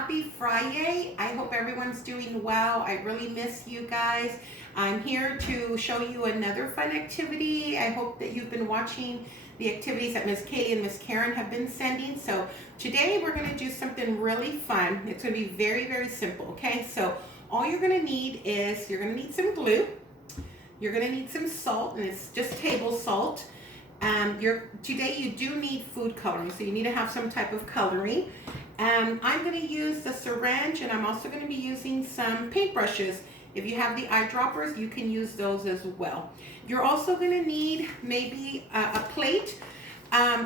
happy Friday. I hope everyone's doing well. I really miss you guys. I'm here to show you another fun activity. I hope that you've been watching the activities that Miss Kaylee and Miss Karen have been sending. So today we're going to do something really fun. It's going to be very, very simple, okay? So all you're going to need is, you're going to need some glue. You're going to need some salt, and it's just table salt. Today you do need food coloring, so you need to have some type of coloring. I'm going to use the syringe, and I'm also going to be using some paintbrushes. If you have the eyedroppers, you can use those as well. You're also going to need maybe a plate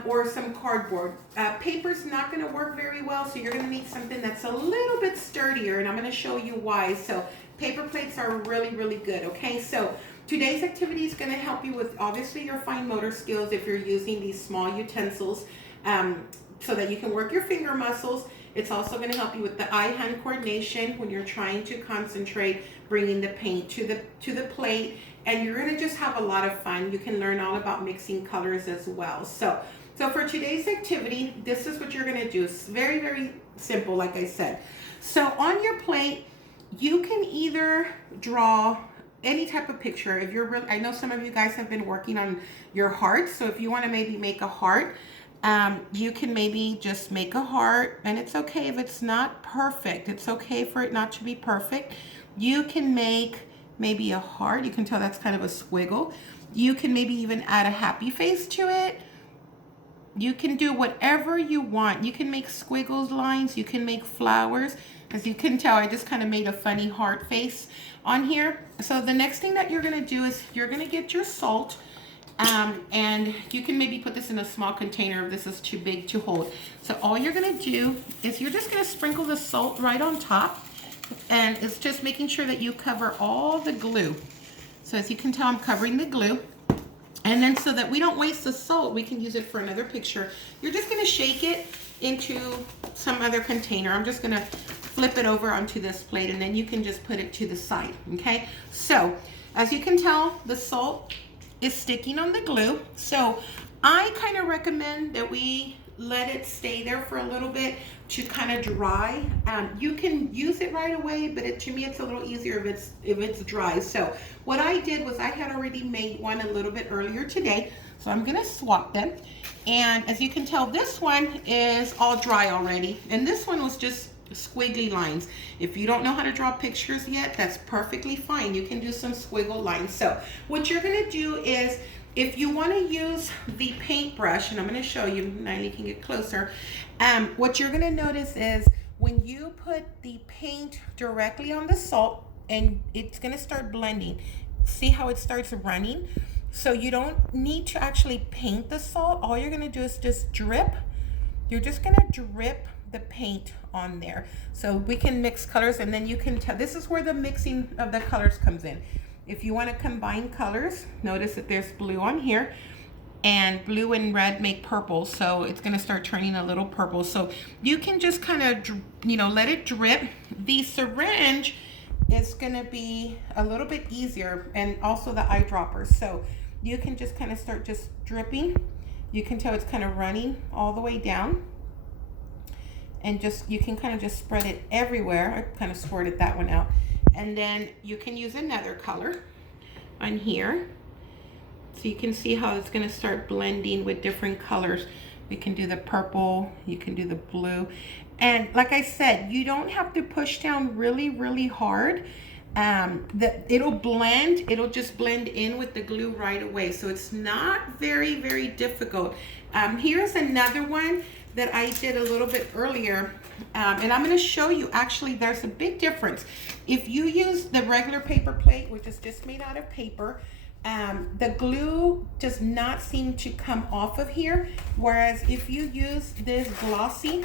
or some cardboard. Paper's not going to work very well, so you're going to need something that's a little bit sturdier, and I'm going to show you why. So paper plates are really, really good, okay? So today's activity is going to help you with obviously your fine motor skills if you're using these small utensils so that you can work your finger muscles. It's also going to help you with the eye-hand coordination when you're trying to concentrate, bringing the paint to the plate, and you're going to just have a lot of fun. You can learn all about mixing colors as well. So for today's activity, this is what you're going to do. It's very, very simple, like I said. So on your plate, you can either draw any type of picture. If you're I know some of you guys have been working on your heart, so if you want to maybe make a heart, you can maybe just make a heart, and it's okay if it's not perfect. It's okay for it not to be perfect. You can make maybe a heart. You can tell that's kind of a squiggle. You can maybe even add a happy face to it. You can do whatever you want. You can make squiggles lines. You can make flowers. As you can tell, I just kind of made a funny heart face on here. So the next thing that you're going to do is you're going to get your salt. And you can maybe put this in a small container if this is too big to hold. So all you're going to do is you're just going to sprinkle the salt right on top. And it's just making sure that you cover all the glue. So as you can tell, I'm covering the glue. And then so that we don't waste the salt, we can use it for another picture. You're just going to shake it into some other container. I'm just going to flip it over onto this plate, and then you can just put it to the side, okay? So as you can tell, the salt is sticking on the glue. So I kind of recommend that we let it stay there for a little bit to kind of dry. You can use it right away, but to me it's a little easier if it's dry. So what I did was I had already made one a little bit earlier today, so I'm going to swap them. And as you can tell, this one is all dry already, and this one was just squiggly lines. If you don't know how to draw pictures yet, that's perfectly fine. You can do some squiggle lines. So what you're going to do is, if you want to use the paintbrush, and I'm going to show you, now you can get closer, what you're going to notice is when you put the paint directly on the salt, and it's going to start blending, see how it starts running? So you don't need to actually paint the salt. All you're going to do is just drip. You're just going to drip the paint on there. So we can mix colors, and then you can tell, this is where the mixing of the colors comes in. If you want to combine colors, notice that there's blue on here, and blue and red make purple, so it's going to start turning a little purple. So you can just kind of, let it drip. The syringe is going to be a little bit easier, and also the eyedroppers. So you can just kind of start just dripping. You can tell it's kind of running all the way down. And you can kind of just spread it everywhere. I kind of squirted that one out. And then you can use another color on here. So you can see how it's going to start blending with different colors. You can do the purple, you can do the blue. And like I said, you don't have to push down really, really hard. It'll blend, it'll just blend in with the glue right away. So it's not very, very difficult. Here's another one that I did a little bit earlier, and I'm going to show you. Actually, there's a big difference. If you use the regular paper plate, which is just made out of paper, the glue does not seem to come off of here, whereas if you use this glossy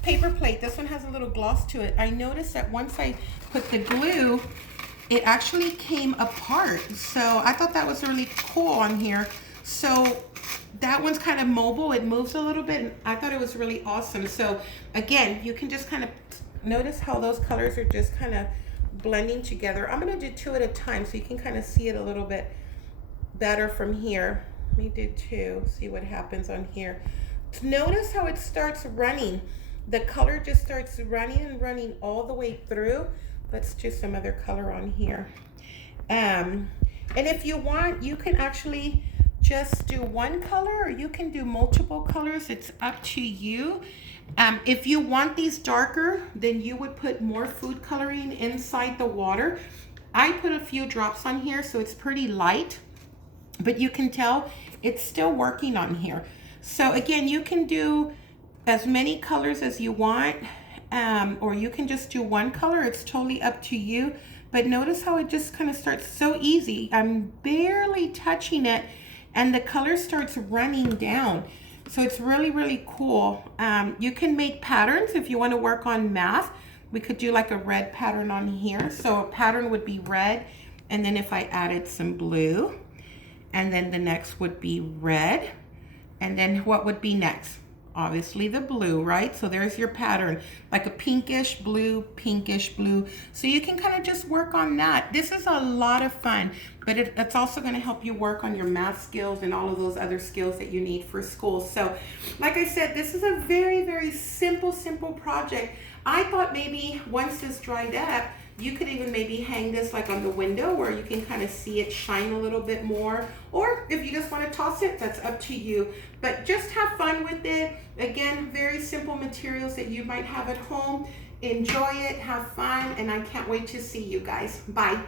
paper plate, this one has a little gloss to it. I noticed that once I put the glue, it actually came apart. So I thought that was really cool on here. So that one's kind of mobile. It moves a little bit. And I thought it was really awesome. So again, you can just kind of notice how those colors are just kind of blending together. I'm going to do two at a time so you can kind of see it a little bit better from here. Let me do two, see what happens on here. Notice how it starts running. the color just starts running and running all the way through. Let's do some other color on here. And if you want, you can actually just do one color, or you can do multiple colors. It's up to you. If you want these darker, then you would put more food coloring inside the water. I put a few drops on here, so it's pretty light, but you can tell it's still working on here. So again, you can do as many colors as you want, or you can just do one color. It's totally up to you. But notice how it just kind of starts so easy. I'm barely touching it and the color starts running down. So it's really, really cool. You can make patterns if you want to work on math. We could do like a red pattern on here. So a pattern would be red, and then if I added some blue, and then the next would be red, and then what would be next? Obviously the blue, right? So there's your pattern, like a pinkish blue, pinkish blue. So you can kind of just work on that. This is a lot of fun, but it's also going to help you work on your math skills and all of those other skills that you need for school. So like I said, this is a very, very simple project. I thought maybe once this dried up, you could even maybe hang this like on the window where you can kind of see it shine a little bit more. Or if you just want to toss it, that's up to you. But just have fun with it. Again, very simple materials that you might have at home. Enjoy it, have fun, and I can't wait to see you guys. Bye.